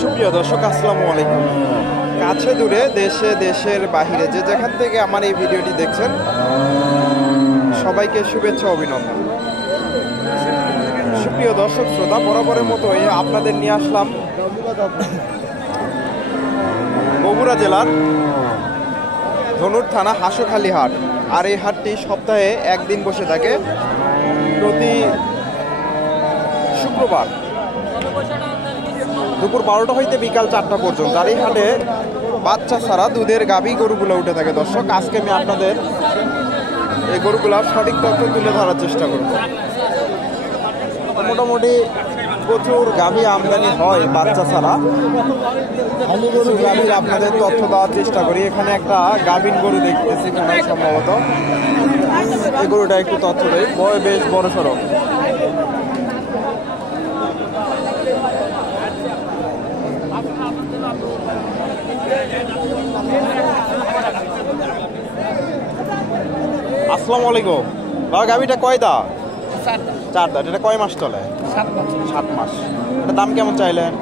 সুপ্রিয় দর্শক, আসসালামু আলাইকুম। কাছে দূরে দেশে দেশের বাহিরে যে যেখান থেকে আমার এই ভিডিওটি দেখছেন, সবাইকে শুভেচ্ছা অভিনন্দন। সুপ্রিয় দর্শক শ্রোতা, বরাবরের মতোই আপনাদের নিয়ে আসলাম বগুড়া জেলার ধনুর থানা হাঁসখালি হাট। আর এই হাটটি সপ্তাহে একদিন বসে থাকে, প্রতি শুক্রবার দুপুর 12টা হইতে বিকাল 4টা পর্যন্ত। আর এই হাটে বাচ্চা ছাড়া দুধের গাভী গরুগুলো উঠে থাকে। দর্শক, আজকে আমি আপনাদের এই গরুগুলার সঠিক তথ্য তুলে ধরার চেষ্টা করব। মোটামুটি প্রচুর গাভী আমদানি হয় বাচ্চা ছাড়া। কিছু গাভীর আপনাদের তথ্য দেওয়ার চেষ্টা করি। এখানে একটা গাভীন গরু দেখতেছি সম্ভবত। এই গরুটা একটু তথ্য দেয়, বেশ বড় সড়ো। আসসালামু আলাইকুম। বাবা, গাভীটা কয় দাঁত? 4 দাঁত। এটা কয় মাস চলে? 7 মাস। এটা দাম কেমন চাইলেন?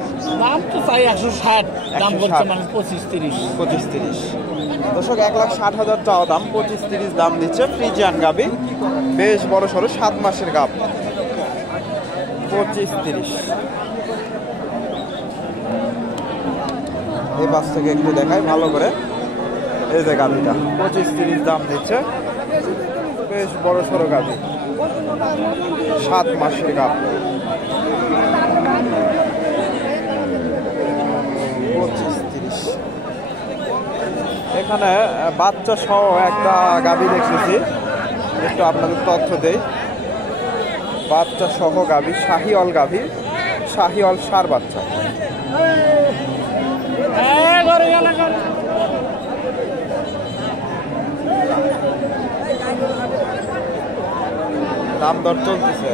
দাম তো চাই 160, দাম বলছে মানে 25-30। দর্শক, 1,60,000 চাওয়া দাম, 25-30 দাম দিচ্ছে। ফ্রিজিয়ান গাভী, বেশ বড় সড়ো, 7 মাসের গাভ। 25-30। এই পাশ থেকে একটু দেখাই ভালো করে। এই যে গাভীটা 25-30 দাম দিচ্ছে, বেশ বড় সড়ো গাভী, 7 মাসের গাভ। 25-30। এখানে বাচ্চা সহ একটা গাভী দেখতেছি, একটু আপনাদের তথ্য দেই। বাচ্চা সহ গাভী, শাহিওয়াল গাভী, শাহিওয়াল সার বাচ্চা। দাম দর চলতেছে।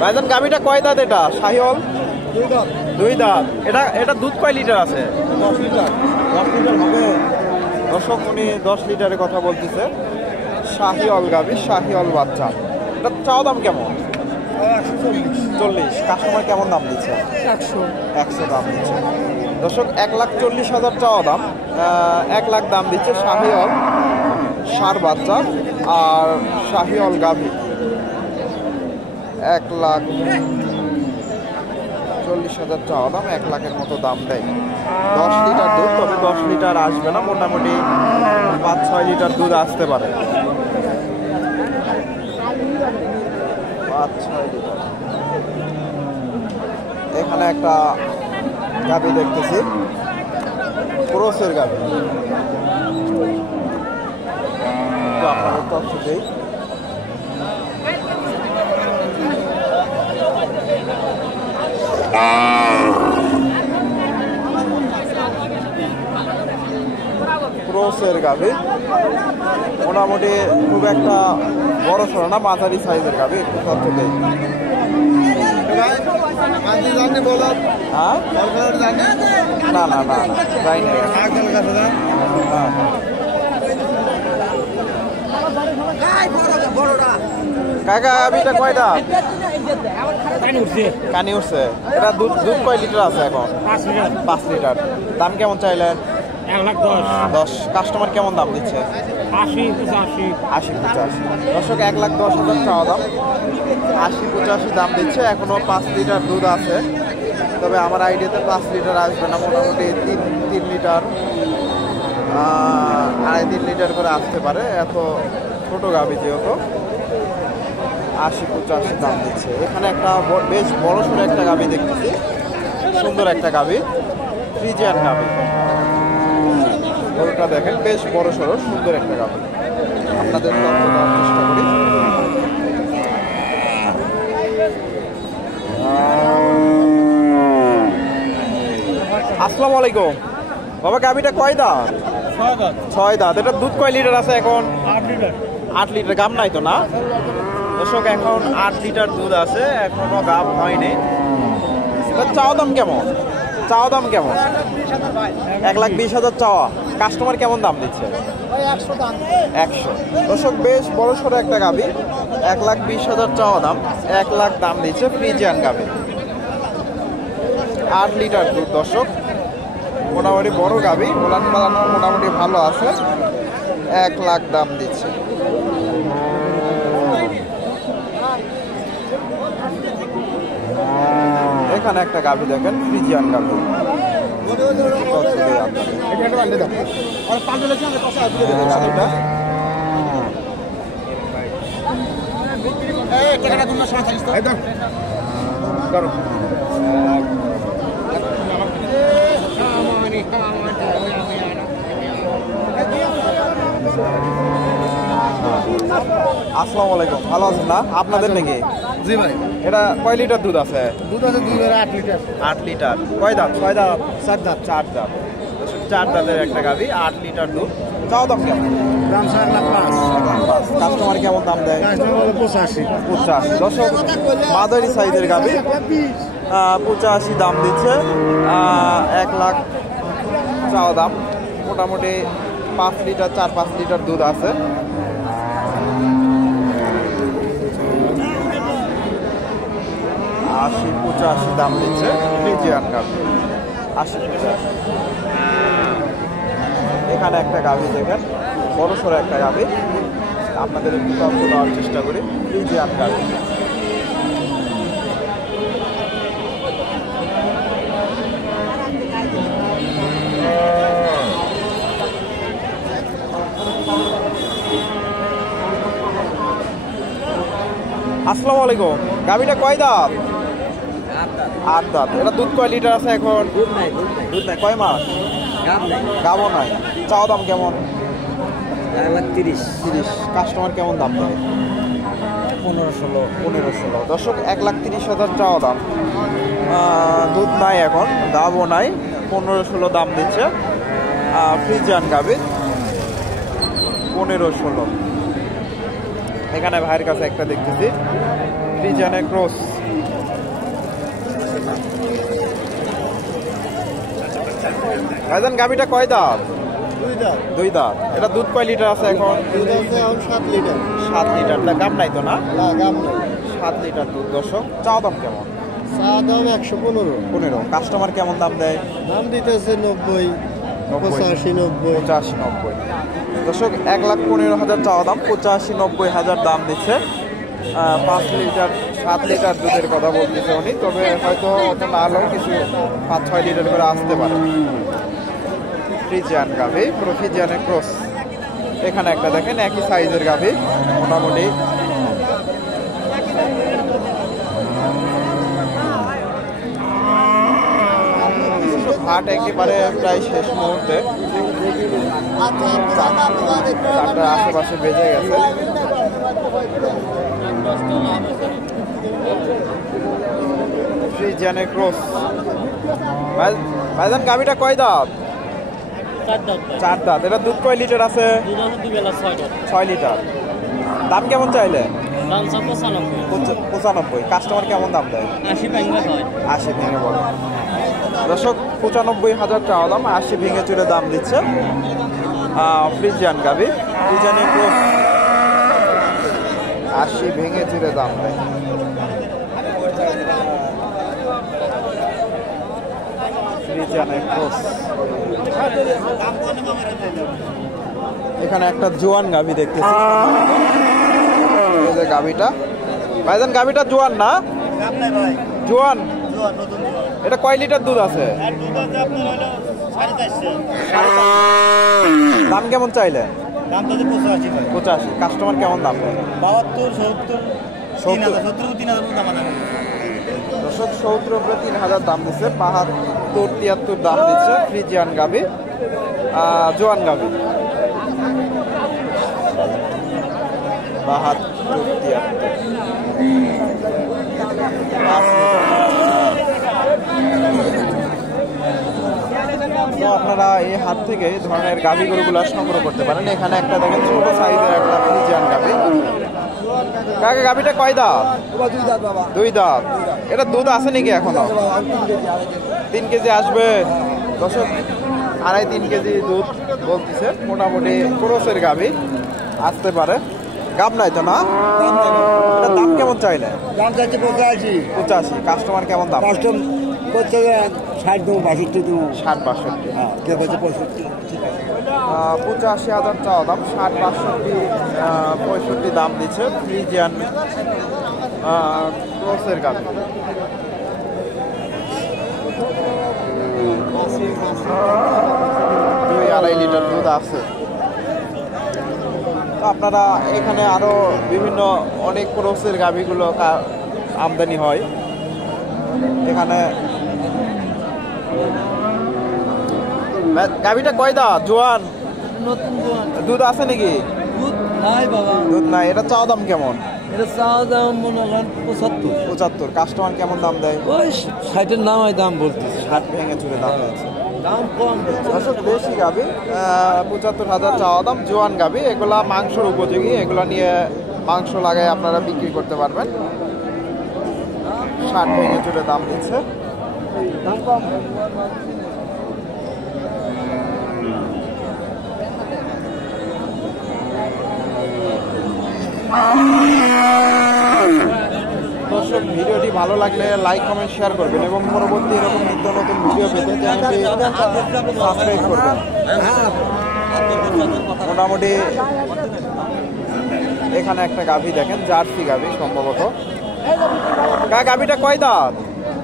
ভাইজান, গাভীটা কয় দাঁত? এটা শাহিওয়াল 2 দাঁত। এটা দুধ কয় লিটার আছে? 10 লিটার। 10 লিটার হবে। দর্শক, উনি 10 লিটারের কথা বলতেছে। শাহিওয়াল গাভী, শাহিওয়াল বাচ্চা। এটা চাওয়া দাম কেমন? 140। কাস্টমার কেমন দাম দিচ্ছে? 100 দাম দিচ্ছে। দর্শক, 1,40,000 চাওয়া দাম, 1 লাখ দাম দিচ্ছে। শাহিওয়াল সার বাচ্চা আর শাহিওয়াল গাভী 1,40,000 চাওয়া দাম, 1 লাখের মতো দাম দেয়। 10 লিটার দুধ, তবে 10 লিটার আসবে না, মোটামুটি 5-6 লিটার দুধ আসতে পারে। 5-6 লিটার। এখানে একটা গাভী দেখতেছি, ক্রসের গাভী। আপনাদের তথ্য দেই। ক্রসের গাভী, মোটামুটি খুব একটা বড় সড়ো না, মাঝারি সাইজের গাভী। একটু তথ্য দেই। না না না, যাই না। কাকা, গাভীটা কয় দাঁত? কানি উঠছে। এটা দুধ কয় লিটার আছে এখন? 5 লিটার। দাম কেমন চাইলেন? 1,10,000। কাস্টমার কেমন দাম দিচ্ছে? 80-85। দর্শক, 1,10,000 চাওয়া দাম, 80-85 দাম দিচ্ছে। এখনো 5 লিটার দুধ আছে, তবে আমার আইডিয়াতে 5 লিটার আসবে না, মোটামুটি 3 লিটার, 2.5-3 লিটার করে আসতে পারে। এত ছোট গাভী যেহেতু। 80-85 দাম দিচ্ছে। এখানে একটা বেশ বড় সড়ো একটা গাভী দেখতেছি, সুন্দর একটা গাভী, ফ্রিজিয়ান গাভী। গরুটা দেখেন, বেশ বড় সড়ো, সুন্দর একটা গাভী। আপনাদের তথ্য দেওয়ার চেষ্টা করি। আসসালামু আলাইকুম। বাবা, গাভীটা কয় দাঁত? 6 দাঁত। এটা দুধ কয় লিটার আছে এখন? 8 লিটার। গাম নাই তো না? দর্শক, এখন 8 লিটার দুধ আছে, এখনো গাব হয়নি। চাওয়া দাম কেমন? চাওয়া দাম কেমন? 1,20,000 চাওয়া। কাস্টমার কেমন দাম দিচ্ছে? 100। দর্শক বেশ বড় সড়ো একটা গাভী, 1,20,000 চাওয়া দাম, 1 লাখ দাম দিচ্ছে। ফ্রিজিয়ান গাভী, 8 লিটার দুধ। দর্শক মোটামুটি বড় গাভী, ওলান পালানো মোটামুটি ভালো আছে, 1 লাখ দাম দিচ্ছে। এখানে একটা গাভী দেখেন, ফ্রিজিয়ান গাভী। আসসালামু আলাইকুম, ভালো আছেন না? আপনাদের নাকি? জি ভাই। এটা কয় লিটার দুধ আছে? দুধ আছে 8 লিটার। 8 লিটার। কয় দাঁত? 6 দাঁত? 4 দাঁত। 4 দাঁত। 4 দাঁতের একটা গাভী, 8 লিটার দুধ। চাওয়া দাম কেমন? দাম 4,05,000। কাস্টমার কেমন দাম দেয়? কাস্টমার বলে 85। 85। দর্শক মাঝারি সাইজের গাভী, 85 দাম দিচ্ছে। 1 লাখ চাওয়া দাম। মোটামুটি 5 লিটার 4-5 লিটার দুধ আছে। আশি 85 দাম দিচ্ছে ফ্রিজিয়ান গাভী, 80-85। এখানে একটা গাভী দেখেন, বড় সড়ো একটা গাভী, আপনাদের একটু তথ্য দেওয়ার চেষ্টা করি। ফ্রিজিয়ান গাভী, আসসালামু আলাইকুম। গাভীটা কয় দাঁত? 8 দাঁত। এটা দুধ কয় লিটার আছে এখন? দুধ নাই। দুধ নাই। কয় মাস? গাবও নাই। চাওয়া দাম কেমন? 1,30,000। কাস্টমার কেমন দাম দেয়? 15-16। দর্শক 1,30,000 চাওয়া দাম। দুধ নাই এখন, গাবও নাই, 15-16 দাম দিচ্ছে। ফ্রিজিয়ান গাভী, 15-16। এখানে ভাইয়ের কাছে একটা দেখতেছি, ফ্রিজিয়ানের ক্রস। ভাইজান গাভীটা কয় দাঁত? 2 দাঁত। এটা দুধ কয় লিটার আছে এখন? 7 লিটার। 7 লিটার। তা গাম নাই তো না? না, গাম নাই। 7 লিটার দুধ। দর্শক চাওয়া দাম কেমন? চা দাম 115। 15। কাস্টমার কেমন দাম দেয়? দাম দিতেছে 90, 85, 90। 85-90। দর্শক 1,15,000 চাওয়া দাম, 85-90,000 দাম দিচ্ছে। 5 লিটার 7 লিটার দুধের কথা বলতেছে উনি, তবে হয়তো অত না হলেও কিছু 5-6 লিটার করে আসতে পারে। ফ্রিজিয়ান গাভী, পুরো ফ্রিজিয়ানের ক্রস। এখানে একটা দেখেন, একই সাইজের গাভী, মোটামুটি হাট একেবারে প্রায় শেষ মুহূর্তে, 4টার আশেপাশে বেজে গেছে। ফ্রিজিয়ানের ক্রস। ভাইজান গাভীটা কয় দাঁত? 4 দাঁত। এটা দুধ কয় লিটার আছে? 6 লিটার। দাম কেমন চাইলে? 95। কাস্টমার কেমন দাম দেয়? 80 ভেঙে বলে। দর্শক 95,000 চাওয়া দাম, 80 ভেঙে চুরে দাম দিচ্ছে। ফ্রিজিয়ান গাভী, ফ্রিজিয়ানের ক্রস, 80 ভেঙে চুরে দাম দেয়। ফ্রিজিয়ানের ক্রস। এখানে একটা জোয়ান গাভী দেখতেছি, এই যে গাভীটা। ভাইজান গাভীটা জোয়ান না? জোয়ান। এটা কয় লিটার দুধ আছে? দাম কেমন চাইলে? 85। কাস্টমার কেমন দাম দেয়? 72, 70। দর্শক 70-3,000 দাম দিচ্ছে, 72-73 দাম দিচ্ছে। ফ্রিজিয়ান গাভী, জোয়ান গাভী, 72-73। তো আপনারা এই হাত থেকে এই ধরনের গাভী গরুগুলো সংগ্রহ করতে পারেন। এখানে একটা দেখেন ছোট সাইজের একটা ফ্রিজিয়ান গাভী। কাকা গাভীটা কয় দাঁত? 2 দাঁত। এটা দুধ আছে নাকি এখনো? 3 কেজি আসবে দর্শক, 2.5-3 কেজি দুধ বলতেছে। মোটামুটি ক্রসের গাভী আসতে পারে। গাব নাই তো না? এটার দাম কেমন চাইলে? দাম চাইছে 85। 85। কাস্টমার কেমন দাম? কাস্টম করছে 60 দেবো, 62 দেবো। 60-62। হ্যাঁ, কে বলছে 65? ঠিক আছে। 85,000 চাওয়া দাম, 60-62-65 দাম দিচ্ছে। ফ্রিজিয়ান ক্রসের গাভী। 2-2.5 লিটার দুধ আছে। তো আপনারা এখানে আরো বিভিন্ন অনেক ক্রসের গাভীগুলো আমদানি হয় এখানে। গাভীটা কয় দাঁত? জোয়ান? নতুন জোয়ান। দুধ আছে নাকি? দুধ নাই বাবা। দুধ নাই। এটা চাওয়া দাম কেমন? এটা চাওয়া দাম মনে করেন 75। 75। কাস্টমার কেমন দাম দেয়? ওই 60-এর নামাই দাম বলতেছে। 60 ভেঙে চুরে দাম আছে। দাম কম। দর্শক দেশি গাভী 75,000 চাওয়া দাম। জোয়ান গাভী, এগুলা মাংসের উপযোগী। এগুলা নিয়ে মাংস লাগায় আপনারা বিক্রি করতে পারবেন। 60 ভেঙে চুরে দাম দিচ্ছে। দাম কম। দর্শক ভিডিওটি ভালো লাগলে লাইক কমেন্ট শেয়ার করবেন এবং পরবর্তী এরকম নিত্য নতুন ভিডিও পেতে চ্যানেলটি সাবস্ক্রাইব করবেন। মোটামুটি এখানে একটা গাভী দেখেন, জার্সি গাভী সম্ভবত। গাভীটা কয় দাঁত?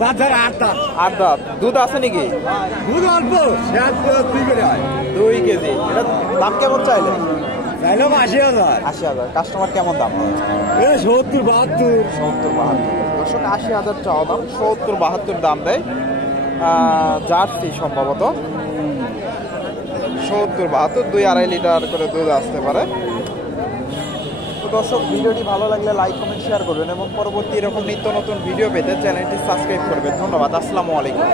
দাঁত 8 দাঁত। 8 দাঁত। দুধ আছে নাকি? দুধ অল্প, 2 করে হয়। 2 কেজি। এটা দাম কেমন চাইলে? চাইলাম 80,000। 80,000। কাস্টমার কেমন দাম? 70-72। 70-72। দর্শক 80,000 চাওয়া দাম, 70-72 দাম দেয়। জার্সি সম্ভবত। 70-72, 2-2.5 লিটার করে দুধ আসতে পারে। তো দর্শক ভিডিওটি ভালো লাগলে লাইক কমেন্ট শেয়ার করবেন এবং পরবর্তী এরকম নিত্য নতুন ভিডিও পেতে চ্যানেলটি সাবস্ক্রাইব করবেন। ধন্যবাদ। আসসালামু আলাইকুম।